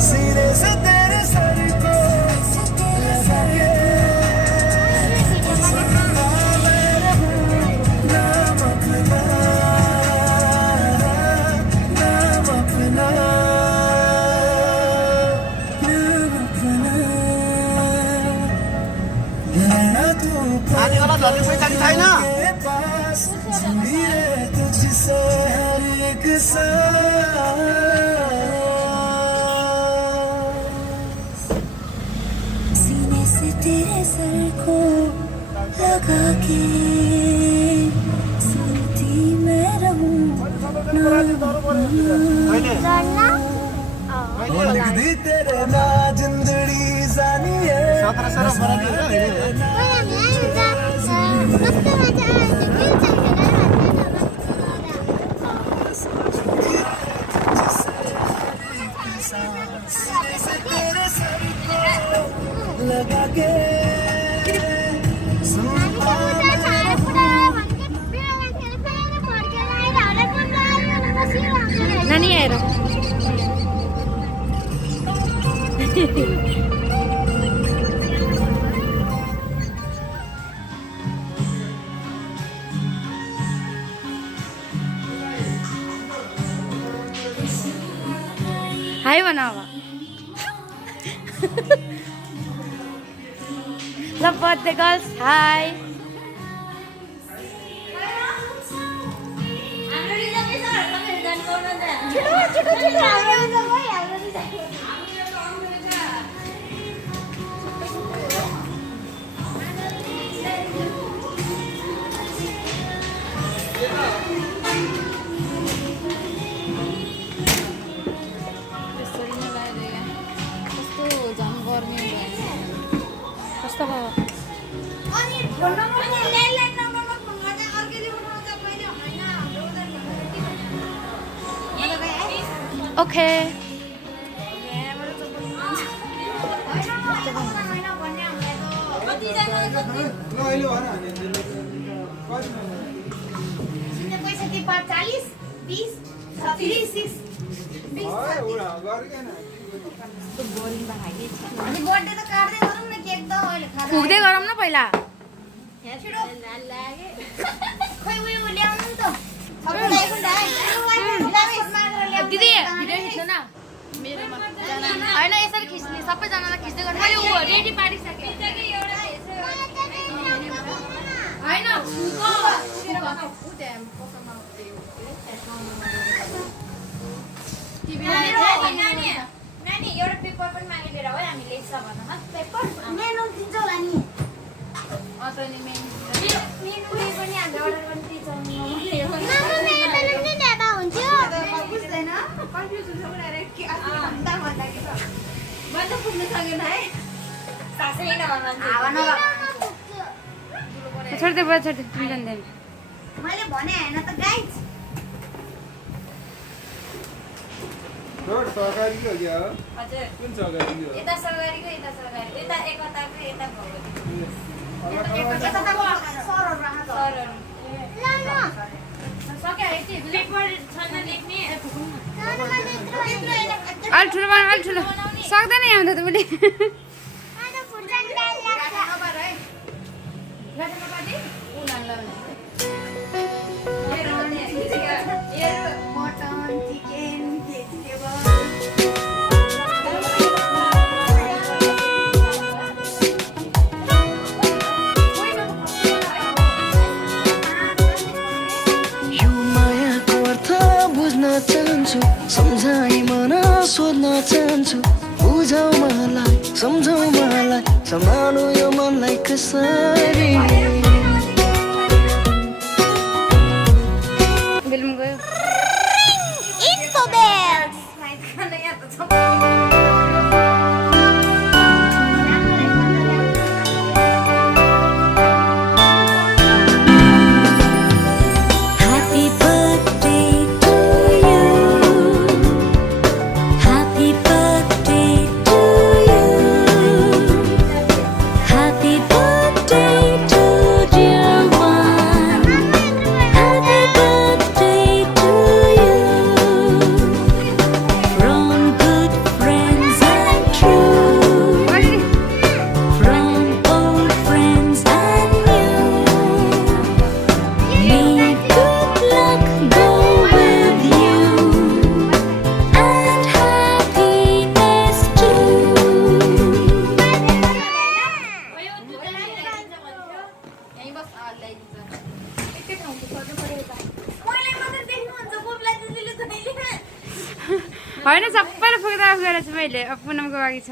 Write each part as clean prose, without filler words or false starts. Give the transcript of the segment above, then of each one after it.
सीने से तेरे सर को लगा के सपना मैं रहूं नाम अपना नाम अपना नानी वाला धरती कोही जाती छैन तुझसे हर एक सीने से तेरे सर को लगा के सुनती मैं रहूं दी तेरे ना जिंदड़ी जानी है लगा के नानी आएर हाय बनावा ल बर्थडे गर्ल्स हाय कस्तो ओके फुक्दै गरौँ न पहिला दिदी भिडियो खिच्नु न होइन यसरी खिच्ने सबैजनालाई खिच्दै गर्नु मैले ऊ रेडी पारिसकेँ होइन नानी एउटा पेपर पनि मागिदिएर हो हामी लेख्छ भन पेपर मेनु दिन्छ होला नि तैँले मेनु पनि हाम्रो अर्डर पनि दिन्छ बुझ्दैन कन्फ्युज हुन्छ भनेर के भन्दा भन्दाखेरि भन्न पुग्न सकेन है सासै छोड्दै भयो छोड्दै तिमी जान्दैन मैले भने हैन त गाइज सरकारी हो क्या हजुर कुन सरकारी हो यता सरकारीको यता सरकारी यता एकताको यता भगवती अलि ठुलो बना अलि ठुलो सक्दैन यहाँ त उसले चाहन्छु सम्झाइ मन सोध्न चाहन्छु बुझाउ मलाई सम्झाउ मलाई सम्हालु यो मनलाई कसरी बेलुम गयो Happy birthday to ल्याएर चाहिँ मैले पुनमको लागि छ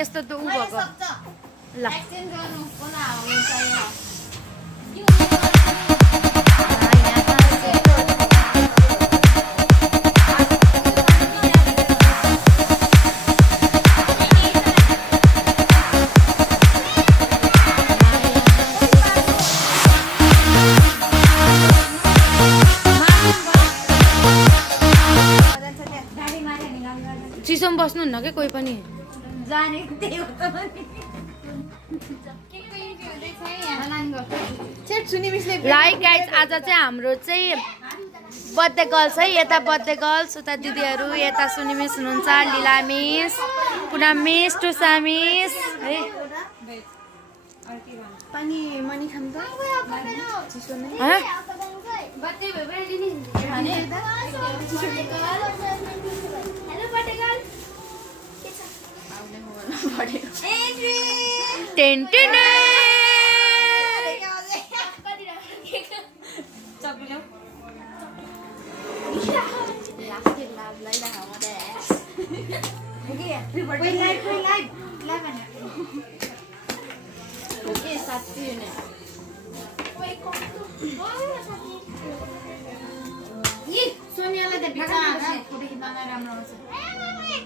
यस्तो त उ भएको ल चिसोमा बस्नुहुन्न के कोही पनि लाइक गाइज आज चाहिँ हाम्रो चाहिँ बर्थडे गर्ल्स है यता बर्थडे गर्ल्स उता दिदीहरू यता सुनि मिस हुनुहुन्छ लीला मिस पुनम मिस टुसा मिस है पानी मनी खाम त चिसो नै बर्थडे सोनियालाई त भित्र राम्रो आउँछ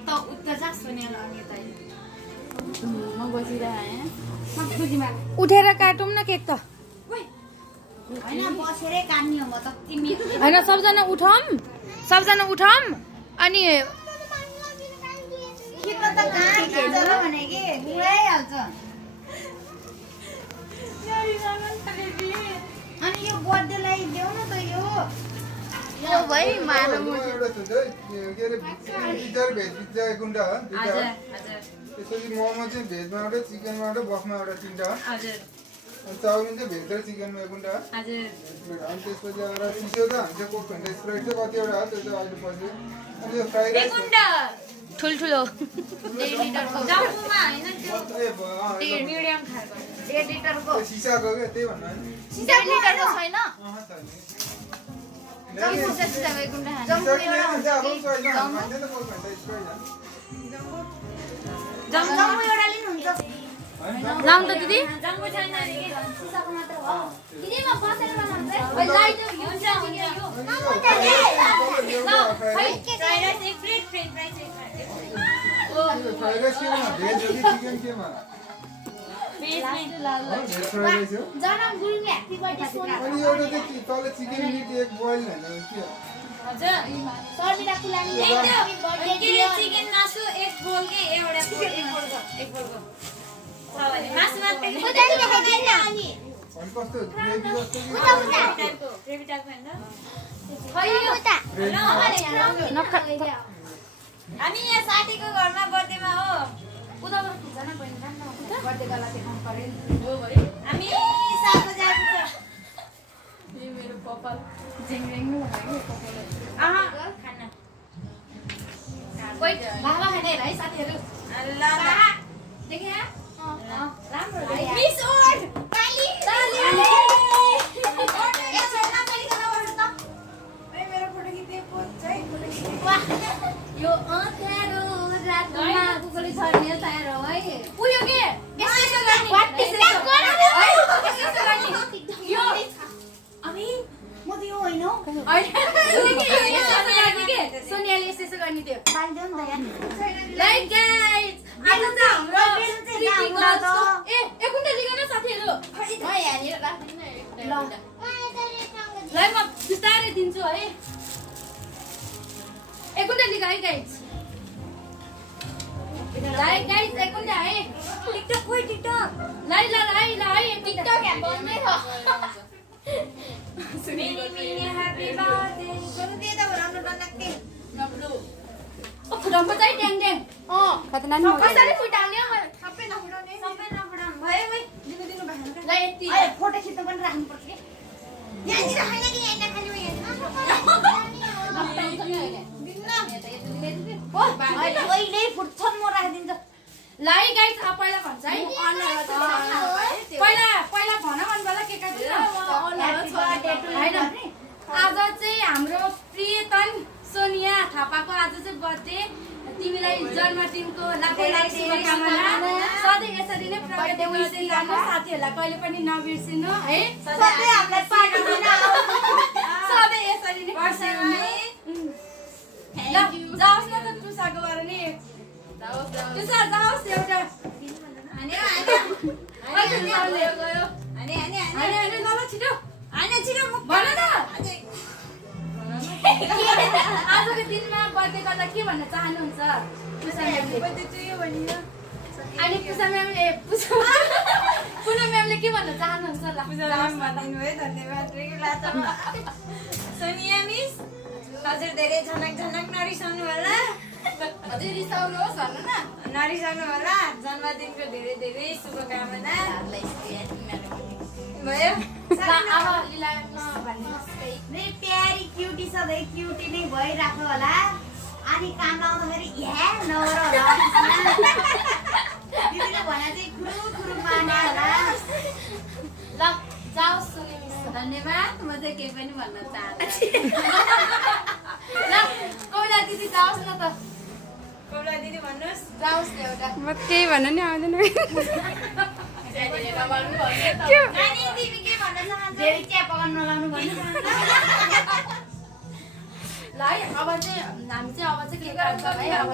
त उत्तर जा सोनियालाई अनि यता म बसिरहेँ उठेर काटौँ न केक त हैन बसेरै काट्नी हो म त तिमी हैन सबजना उठौँ अनि खिच्न त कहाँ खिच्छ भने के गुडाइहाल्छ अनि यो बर्थडेलाई देऊ न त यो भाइ मारौँ त्यसपछि मोमो चाहिँ भेजमा एउटा चिकनमा एउटा बफमा एउटा तिनवटा चाउमिन चाहिँ भेज र चिकनमा एकुन्टा अनि त्यसपछि एउटा चिसो त हामी चाहिँ कोक भन्दा स्प्राइट चाहिँ कतिवटा हो त्यो चाहिँ अहिले पछि अनि यो फ्राई राइस ठुल्ठुलो सिसाको क्या त्यही भन्नु लाउँ त दिदी हामी यहाँ साथीको घरमा बर्थडेमा हो उताबाट खिच्न पनि बर्थडेको लागि मन पर्यो हामी साथमा जानु छ यो मेरो कपाल जिङरिङ भयो कपाल खाना कोही बाबा खाने है साथीहरु ल ल देखे राम्रो मिस ओड ताली ताली मेरो फोटो खिच्ने पोज चाहिँ वाह यो अँध्यारो रातमा कुकुरले छर्ने तयार हो है उयो के यसो गर्ने ल म बिस्तारै दिन्छु है एकुन्डा लिगा है गाइस एकुन्डा है टिकटक कोही टिकटक लाई टिकटक है बन्दै छ मिनी ह्यापी बर्थडे गर्नु दे त राम्रो नलाग्ने नब्लु ओ फुटाउनु चाहिँ ट्याङ ट्याङ कतनानी कसरी फुटाउने हो सबै नफुटाउने भयो भाइ दिनु भएन ल यति फोटो खिच्न पनि राख्नु पर्छ के यहाँतिर हैन कि यहाँ खाली अहिले फुट्छन् म राखिदिन्छ लाई गाइस पहिला भन्छ है पहिला भन भन्नुला के काट्नु हैन आज चाहिँ हाम्रो प्रियतन सोनिया थापाको आज चाहिँ बर्थडे तिमीलाई जन्मदिनको लाखौँ लाख शुभकामना सधैँ यसरी नै प्रगति गर्दै गर्नु साथीहरूलाई कहिले पनि नबिर्सिनु है सधैँ हामीलाई पार्टी दिन सधैँ यसरी नै बसिरहने ल जाओस् न त टुसाको बारे नि टुसा जाओस् एउटा अनि ल छिटो छिटो भन न आजको दिनमा बर्थडे गर्दा के भन्न चाहनुहुन्छ पुसा म्यामले अनि पुसा म्यामले पुनम म्यामले के भन्न चाहनुहुन्छ ल धन्यवाद सोनिया मिस हजुर धेरै झनक नरिसाउनु होला अझै रिसाउनुहोस् भन्नु न नरिसाउनु होला जन्मदिनको धेरै धेरै शुभकामना भयो अब लीला भन्नुहोस् नै प्यारी क्युटी सधैँ क्युटी नै भइराख्नु होला अनि काम लाउँदाखेरि नगर होला दिदीले भने चाहिँ खुरु माने होला ल जाओस् सुने मिस धन्यवाद म चाहिँ केही पनि भन्न चाहन्छु ल कौला दिदी जाओस् न त कौला दिदी भन्नुहोस् जाओस् न एउटा म केही भन्न नि आउँदैन नानी तिमी के भन्न चाहन्छौ धेरै चिया पकाउन नलाउनु भन्न चाहन्छु ल है अब चाहिँ हामी चाहिँ अब चाहिँ के गर्छौँ है अब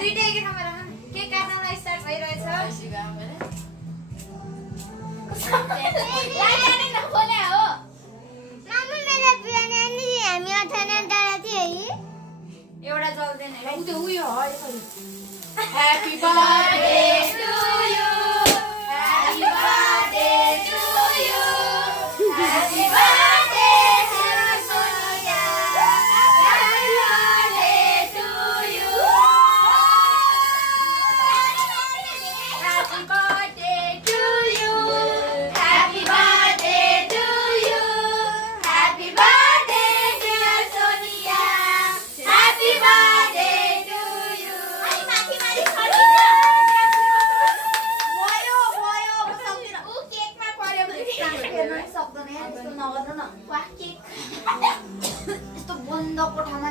दुईटै एकै ठाउँमा राख केक काट्नलाई स्टार्ट भइरहेछ एउटा जल्दैन है त्यो उयो हो यसरी happy birthday to you happy birthday to you happy birthday dear Sonia happy birthday to you happy birthday to you happy birthday to you happy birthday dear Sonia happy birthday to you अनि माथि भयो म सक्दिन उ केकमा पर्यो भने हेर्न सक्दैन यार यस्तो नगर्नु न वाह केक यस्तो बन्द कोठामा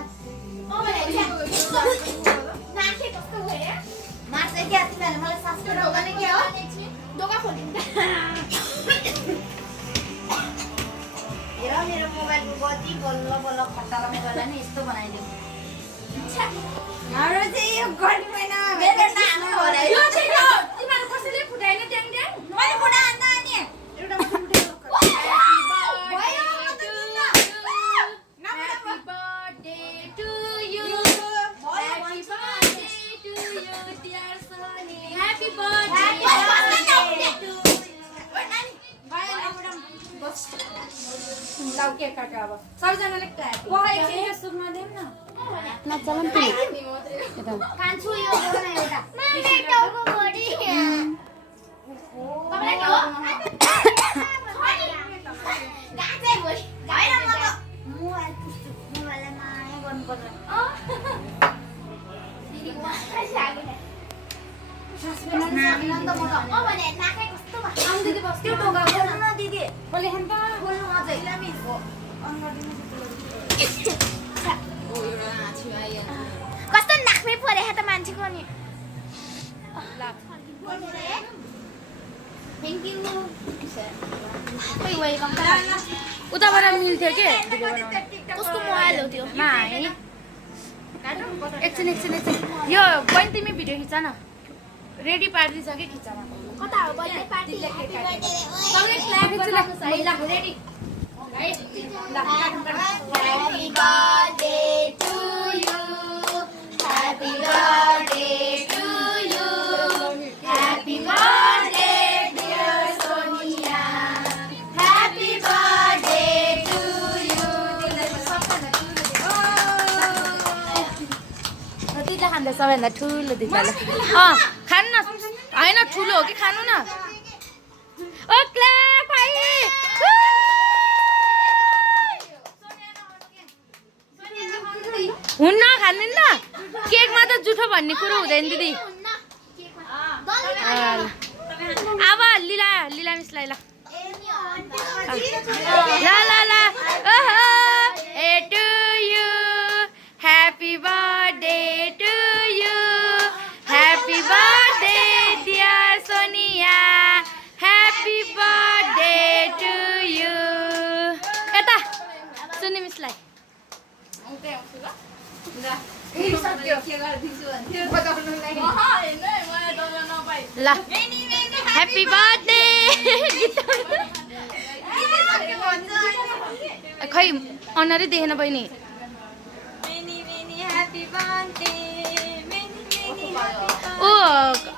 नाके कस्तो भयो मार्छ क्या तिमीहरूले मलाई सासको रोगाने के हो दोका खोलिन्छ हेर मेरो मोबाइलको बत्ती बल्ल बल्ल खट्टालामा गर्दा नि यस्तो बनाइदियो हाम्रो चाहिँ यो गर्मी महिनामा मेरो नाम हो र यो चाहिँ तिमीहरू कसैले फुटाएन ट्याङ ट्याङ मैले फोटो हान्दा अनि एउटा भयो म त दिन्न Happy birthday to you. भयो Happy भन्छ birthday to you, dear Sonia. Happy birthday. लाउ केक काट्यो अब सबैजनाले एकछिन सुक्न देऊ न नचलन त कान्छु यो गर्न एउटा कस्तो नाक्नै परे त मान्छेको नि उताबाट मिल्थ्यो के उसको मोबाइल हो त्यो एकछिन यो बहिनी तिमी भिडियो खिच न रेडी पारिदिन्छ कि खिच न सबले क्ल्याप गरेर ready Happy birthday to you. Happy birthday to you. Happy birthday dear Sonia. Happy birthday to you. दिदीले खाँदा सबैभन्दा ठुलो दिदीले खानु न होइन ठुलो हो कि खानु न ओ क्ल्याप भाइ हुन्न खाँदैन ल केकमा त जुठो भन्ने कुरो हुँदैन दिदी अब लीला मिसलाई ल ल ओहो ए to you happy birthday to you happy birthday dear Sonia happy birthday to you यता सुनि मिसलाई ल ह्यापी बर्थडे खै अनुहारै देखेन बहिनी ओ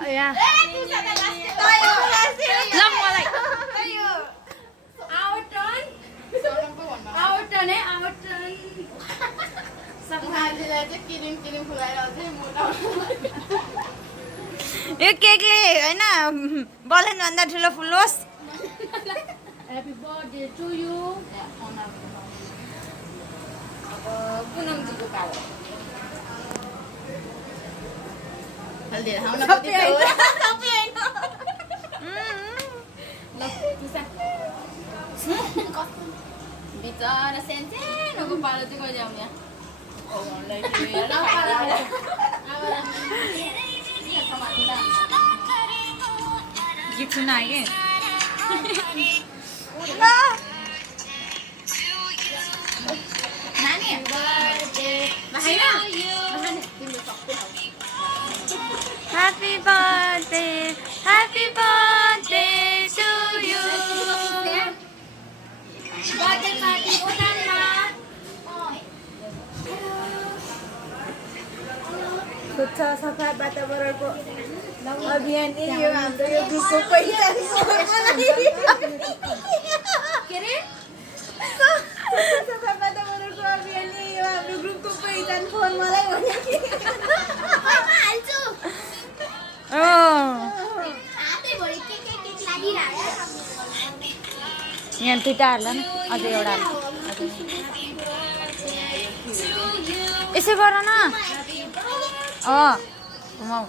यहाँ ल मलाई यो केकले होइन बलेन भन्दा ठुलो फुलोस् Happy birthday to you. पुनमजीको पालो बिचरा सानोको पालो चाहिँ कहिले आउने गिफ्ट सुना आगे Happy birthday to you. birthday party होटलमा स्वच्छ सफा वातावरणको अभियान यो हाम्रो यो ग्रुपको पहिचान के रे सफा वातावरणको अभियान यो हाम्रो ग्रुपको पहिचान फोन मलाई भन्यो कि हाल्छु हातै भरि के लागिरहेको यहाँ दुईटा हाल्ला न अझै एउटा यसै गर न घुमाउ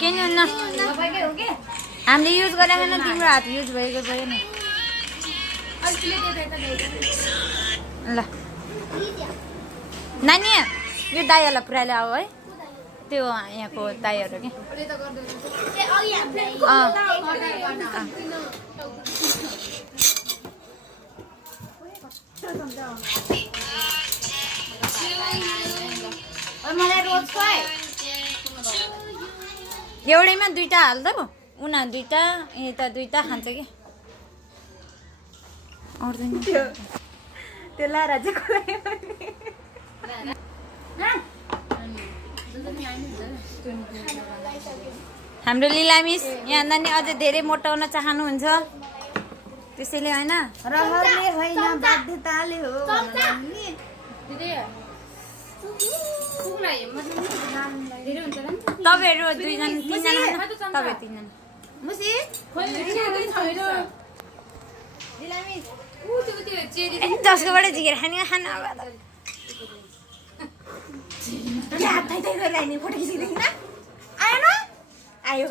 के नि हुन्न हामीले युज गरेको न तिम्रो हात युज भएको भयो नि ल नानी यो दाइहरूलाई पुऱ्याएर आऊ है त्यो यहाँको दाइहरू के एउटैमा दुईटा हाल्दा उना दुईटा यता दुईटा खान्छ कि आउँदैन त्यो लारा चाहिँ हाम्रो लीला मिस यहाँ नानी अझै धेरै मोटाउन चाहनुहुन्छ त्यसैले होइन रहरले होइन बाध्यताले हो तपाईँहरू दुईजना तिनजना तपाईँ तिनजना मुसी जसकोबाट झिकेर खाने खानु अब आएन आयो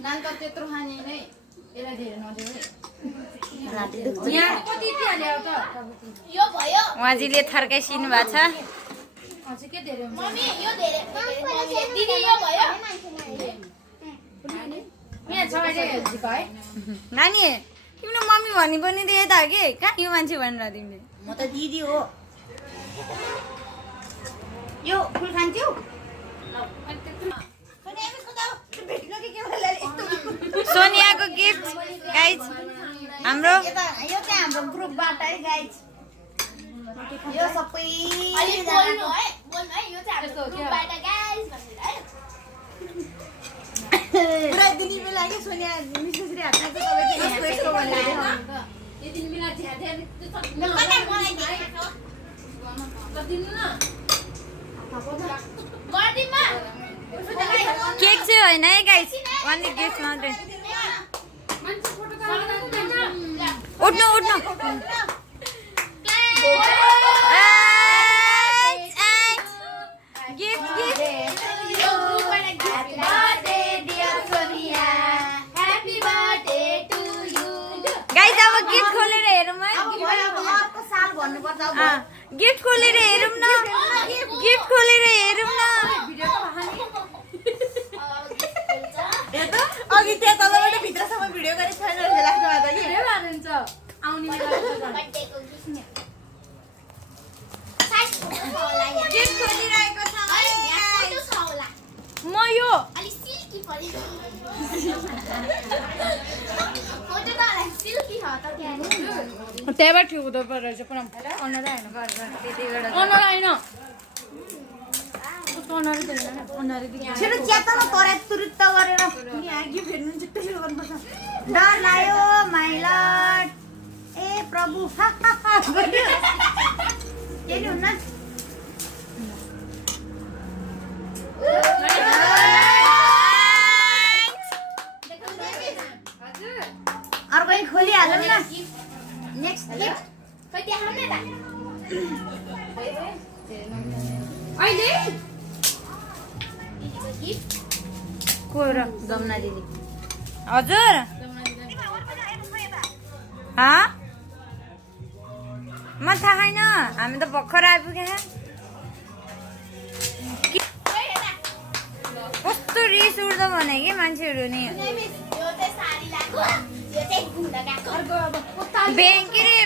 नाल त त्यत्रो खाने नै यसलाई धेरै नदियो उहाँजीले यहाँ कति हाल्यो त यो भयो उहाँजीले थर्काइसिनु भएको छ अझै के धेरै हुन्छ मम्मी यो धेरै दिदी यो भयो यहाँ छ अहिले झिक है नानी तिम्रो मम्मी भनेको नि त यता हो कि कहाँ यो मान्छे भनेर तिमीले म त दिदी हो यो फुल खान्थ्यौ गाइज हाम्रो यो चाहिँ हाम्रो ग्रुपबाट है गाइज यो सबै पुरा दिने बेला के सोनिया मिसेसरी हातमा चाहिँ तपाईको यस्तो भनेर केक चाहिँ होइन है गाइज ओन्ली गिफ्ट मात्रै उठ्नु उठ्नु गिफ्ट गिफ्ट गाइज अब गिफ्ट खोलेर हेरौँ है अर्को साल भन्नुपर्छ अब गिफ्ट खोलेर हेरौँ न गिफ्ट खोलेर हेरौँ न अघि त्यहाँ तलबाट भित्रसम्म भिडियो गरेको छैन जस्तो लाग्छ मलाई त कि आउने गिफ्ट खोलिरहेको छ म यो त्यहाँबाट ठिक हुँदो रहेछ पुरा अनुहार होइन छिटो च्यात्न तरे तुरुत्त गरेर यहाँ गिफ्ट हेर्नुहुन्छ त्यसरी गर्नुपर्छ डर लाग्यो माइ लर्ड ए प्रभु त्यही हुन्न अर्को खोलिहालौँ न नेक्स्ट गिफ्ट को र गमना दिदी हजुर म थाहा छैन हामी त भर्खर आइपुगे कस्तो रिस उठ्दो भने कि मान्छेहरू नि के अरे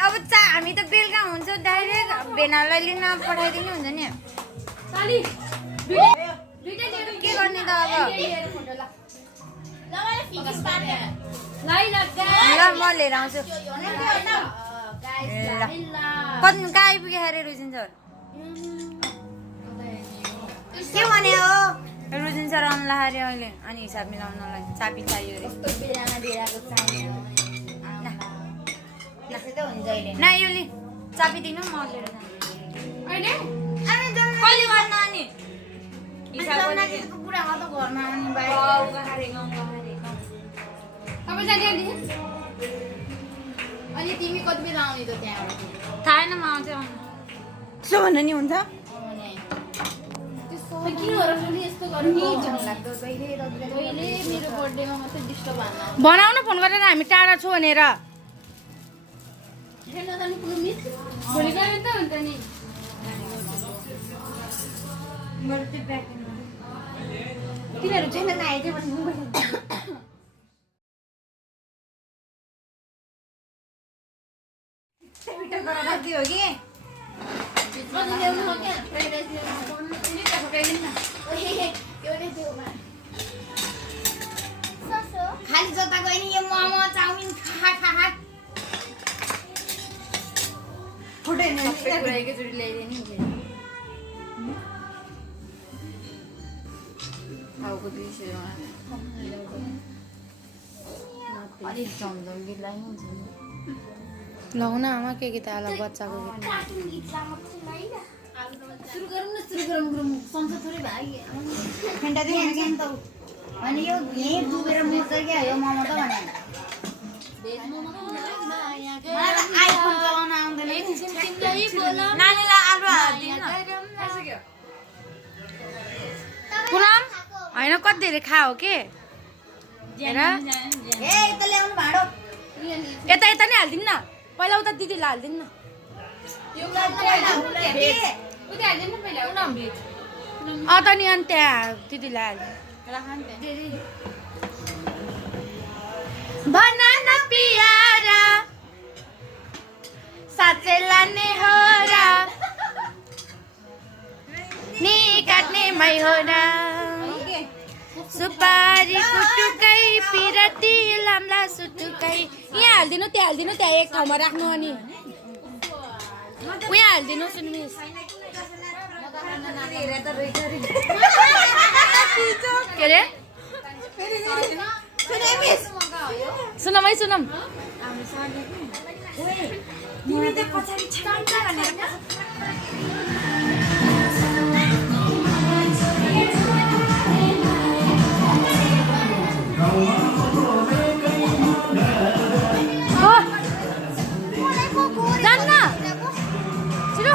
अब हामी त बेलुका हुन्छ डाइरेक्ट भेनालाई लिन पठाइदिनु हुन्छ नि के गर्ने त अब ल म लिएर आउँछु कति कहाँ आइपुग्यो अरे रुजिन सर के भने हो रुजिन सर आउनुलाई अरे अहिले अनि हिसाब मिलाउनलाई चाबी चाहियो अरे न यो लि चाबी दिनु म लिएर कहिले गर्नु अनि बुढामा त घरमा आउने बाहिर अनि तिमी कति बेला आउने त त्यहाँबाट थाहा छैन म आउँछु त्यसो भन्नु नि हुन्छ बनाउन फोन गरेर हामी टाढा छौँ भनेर भोलि गरे त हुन्छ नि तिनीहरू चाहिँ आइदियो भने हो कि खाली जता गयो नि यो मोमो चाउमिन खा खा खा फोटो एकैचोटि ल्याइदियो नि टाउको दुइसयो अलिक झमझम गीत लाग्नु हुन्छ नि लाउन आमा के गीत आला बच्चाको गीत सुरु गरौँ संसद थोरै भाइ फेन्टा चाहिँ यहाँ त अनि यो यहीँ डुबेर मर्छ क्या यो मोमो त भने आइफोन चलाउन आउँदैन नानीलाई आलु हालिदिनु पुनम होइन कति धेरै खा हो के हेर ए यता ल्याउनु भाँडो यता यता नै हालिदिनु न पहिला उता दिदीलाई हालिदिनु न त नि अनि त्यहाँ दिदीलाई हालिदिनु बनाना पियारा साँच्चै लाने हो र नि काट्ने मै हो र सुपारी कुटुकै पिरती लाम्ला सुटुकै यहाँ हालिदिनु त्यहाँ एक ठाउँमा राख्नु अनि उहाँ हालिदिनु सुन्मिस के अरे सुनम है सुनम जान्न छिटो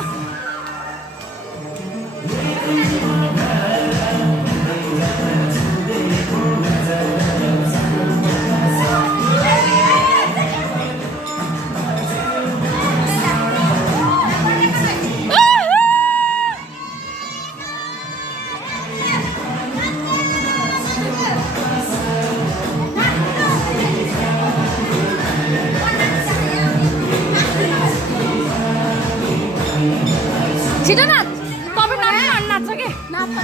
छिटो न तपाईँ नाच्नु अनि नाच्छ कि नाच्नु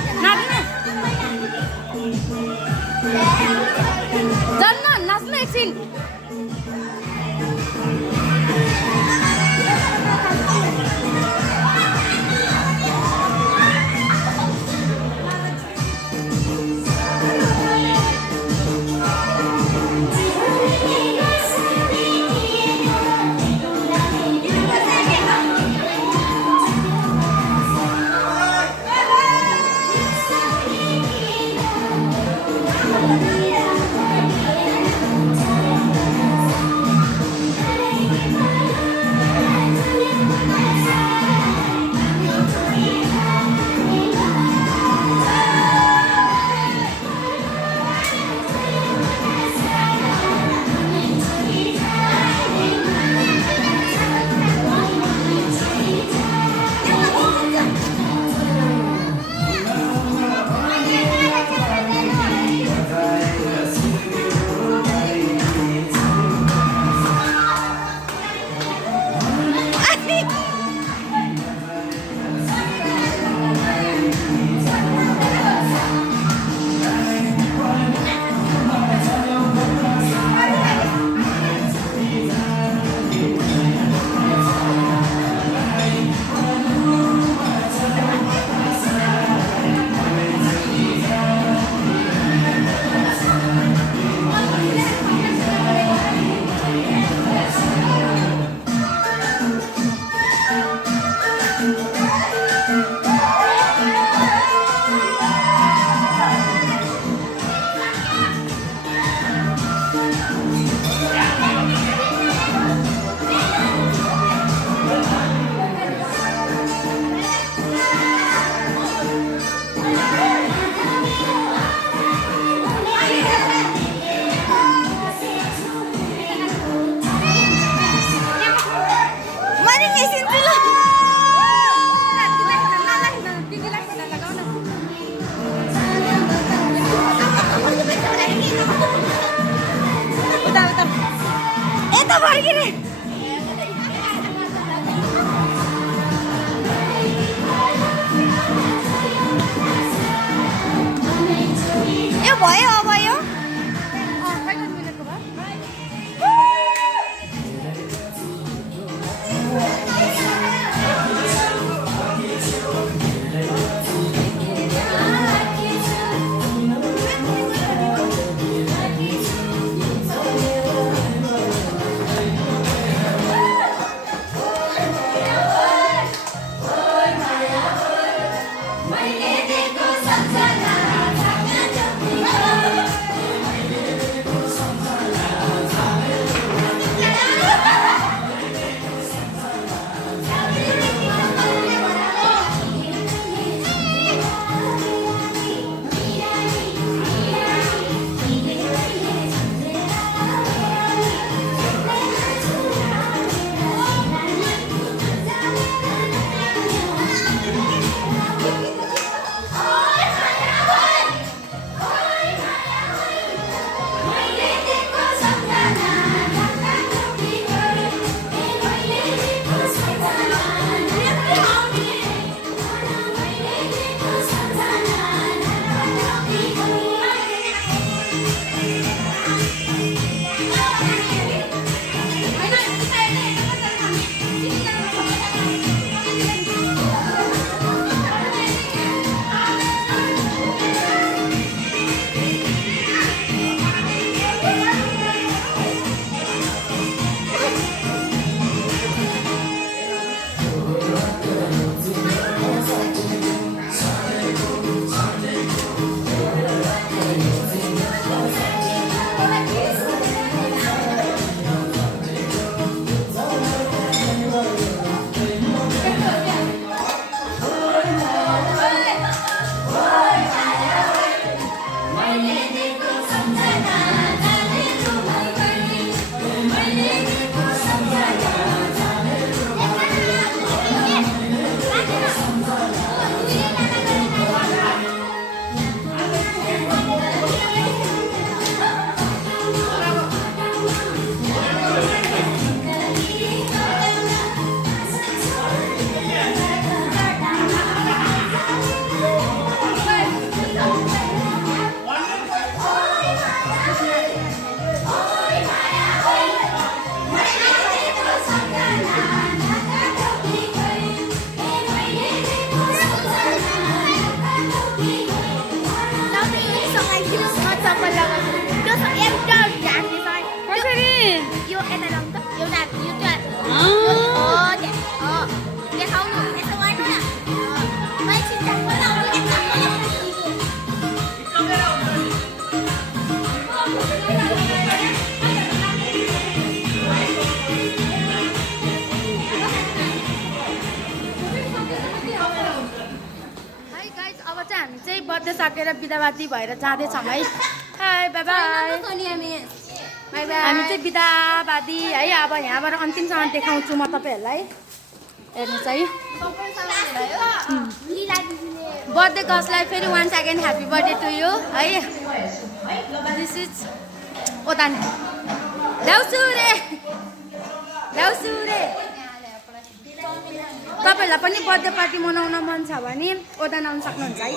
जान्न नाच्नु एकछिन भयो अब यो चप्पल लगाएको त्यो एउटा ढाक्ने छ कसरी यो यता लाउनु त एउटा यो देखाउनु यसो गर्नु न अब चाहिँ हामी चाहिँ बर्थडे सकेर बिदाबादी भएर जाँदैछौँ है हाई बाई बाई हामी चाहिँ बिदाबादी है अब यहाँबाट अन्तिमसम्म देखाउँछु म तपाईँहरूलाई हेर्नुहोस् है बर्थडे गर्ल्सलाई फेरि once again happy birthday to you hi this is ओदान ल्याउँछु रे तपाईँहरूलाई पनि बर्थडे पार्टी मनाउन मन छ भने ओदान आउनु सक्नुहुन्छ है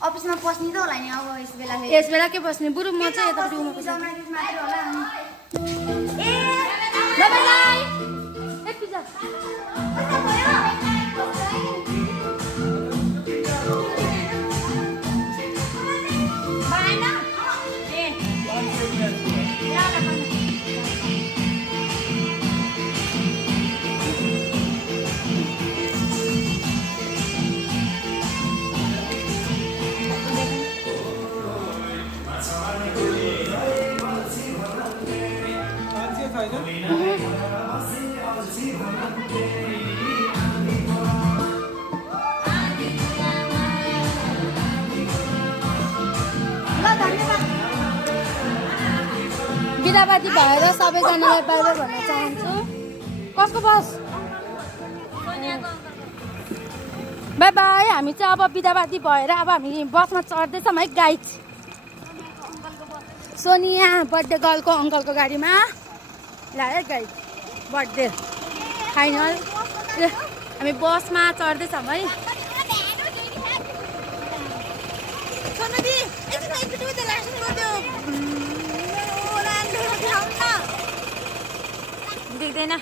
अफिसमा पस्ने त होला नि अब यस बेला के बस्ने बुढो म चाहिँ यतापट्टि उमा बिदाबादी भएर सबैजनालाई बाई बाई भन्न चाहन्छु कसको बस बाई बाई हामी चाहिँ अब बिदाबादी भएर अब हामी बसमा चढ्दैछौँ है गाइज सोनिया बर्थडे गर्लको अङ्कलको गाडीमा ल है गाइज बर्थडे फाइनल हामी बसमा चढ्दैछौँ है देख्दैन